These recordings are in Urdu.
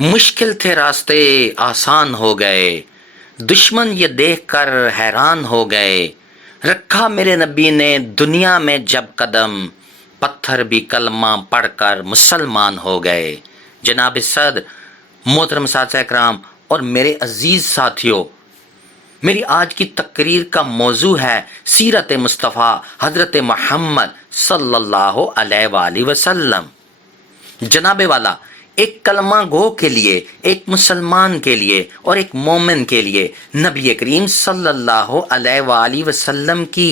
مشکل تھے راستے آسان ہو گئے، دشمن یہ دیکھ کر حیران ہو گئے، رکھا میرے نبی نے دنیا میں جب قدم، پتھر بھی کلمہ پڑھ کر مسلمان ہو گئے۔ جناب صدر، محترم اساتذہ کرام اور میرے عزیز ساتھیوں، میری آج کی تقریر کا موضوع ہے سیرت مصطفیٰ حضرت محمد صلی اللہ علیہ وآلہ وسلم۔ جناب والا، ایک کلمہ گو کے لیے، ایک مسلمان کے لیے اور ایک مومن کے لیے نبی کریم صلی اللہ علیہ وآلہ وسلم کی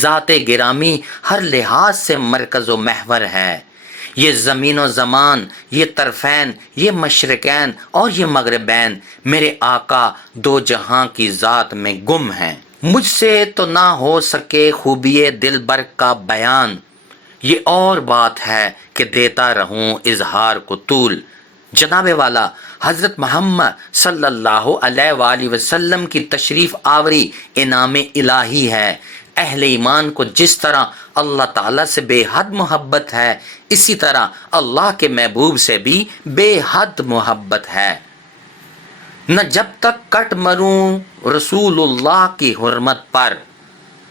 ذات گرامی ہر لحاظ سے مرکز و محور ہے۔ یہ زمین و زمان، یہ طرفین، یہ مشرقین اور یہ مغربین میرے آقا دو جہاں کی ذات میں گم ہیں۔ مجھ سے تو نہ ہو سکے خوبی دلبر کا بیان، یہ اور بات ہے کہ دیتا رہوں اظہار کو طول۔ جناب والا، حضرت محمد صلی اللہ علیہ وآلہ وسلم کی تشریف آوری انعام الہی ہے۔ اہل ایمان کو جس طرح اللہ تعالیٰ سے بے حد محبت ہے، اسی طرح اللہ کے محبوب سے بھی بے حد محبت ہے۔ نہ جب تک کٹ مروں رسول اللہ کی حرمت پر،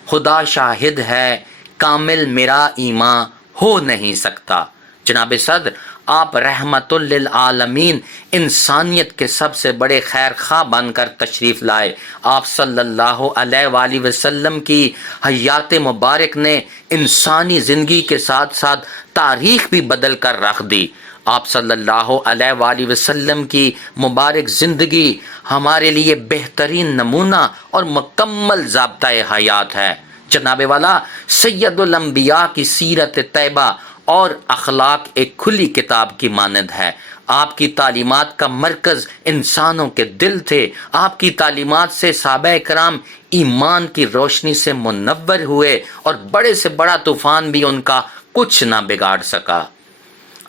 خدا شاہد ہے کامل میرا ایمان ہو نہیں سکتا۔ جناب صدر، آپ رحمت للعالمین انسانیت کے سب سے بڑے خیر خواہ بن کر تشریف لائے۔ آپ صلی اللہ علیہ وآلہ وسلم کی حیات مبارک نے انسانی زندگی کے ساتھ ساتھ تاریخ بھی بدل کر رکھ دی۔ آپ صلی اللہ علیہ وآلہ وسلم کی مبارک زندگی ہمارے لیے بہترین نمونہ اور مکمل ضابطۂ حیات ہے۔ جناب والا، سید الانبیاء کی سیرت طیبہ اور اخلاق ایک کھلی کتاب کی مانند ہے۔ آپ کی تعلیمات کا مرکز انسانوں کے دل تھے۔ آپ کی تعلیمات سے صحابہ کرام ایمان کی روشنی سے منور ہوئے اور بڑے سے بڑا طوفان بھی ان کا کچھ نہ بگاڑ سکا۔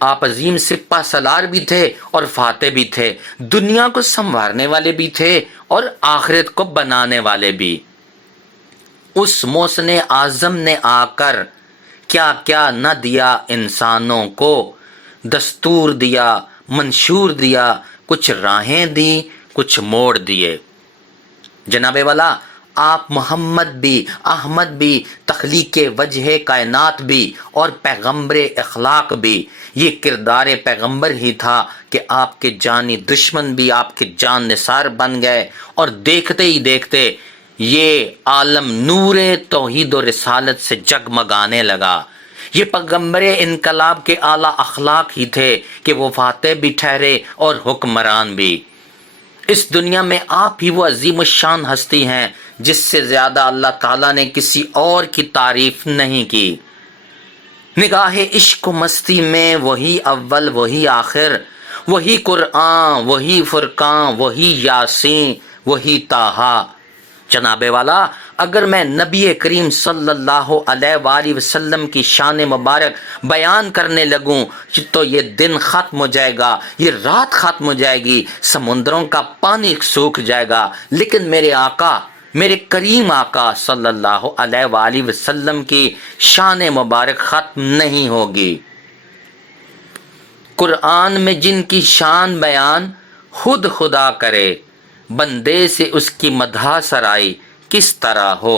آپ عظیم سپہ سالار بھی تھے اور فاتح بھی تھے، دنیا کو سنوارنے والے بھی تھے اور آخرت کو بنانے والے بھی۔ اس محسن اعظم نے آ کر کیا کیا نہ دیا انسانوں کو، دستور دیا، منشور دیا، کچھ راہیں دی، کچھ موڑ دیے۔ جناب والا، آپ محمد بھی، احمد بھی، تخلیق وجہ کائنات بھی اور پیغمبر اخلاق بھی۔ یہ کردار پیغمبر ہی تھا کہ آپ کے جانی دشمن بھی آپ کے جان نثار بن گئے، اور دیکھتے ہی دیکھتے یہ عالم نور توحید و رسالت سے جگمگانے لگا۔ یہ پیغمبر انقلاب کے اعلیٰ اخلاق ہی تھے کہ وہ فاتح بھی ٹھہرے اور حکمران بھی۔ اس دنیا میں آپ ہی وہ عظیم الشان ہستی ہیں جس سے زیادہ اللہ تعالیٰ نے کسی اور کی تعریف نہیں کی۔ نگاہ عشق و مستی میں وہی اول وہی آخر، وہی قرآن وہی فرقان وہی یاسین وہی طٰہٰ۔ جناب والا، اگر میں نبی کریم صلی اللہ علیہ وآلہ وسلم کی شان مبارک بیان کرنے لگوں تو یہ دن ختم ہو جائے گا، یہ رات ختم ہو جائے گی، سمندروں کا پانی سوکھ جائے گا، لیکن میرے آقا، میرے کریم آقا صلی اللہ علیہ وآلہ وسلم کی شان مبارک ختم نہیں ہوگی۔ قرآن میں جن کی شان بیان خود خدا کرے، بندے سے اس کی مدح سرائی کس طرح ہو۔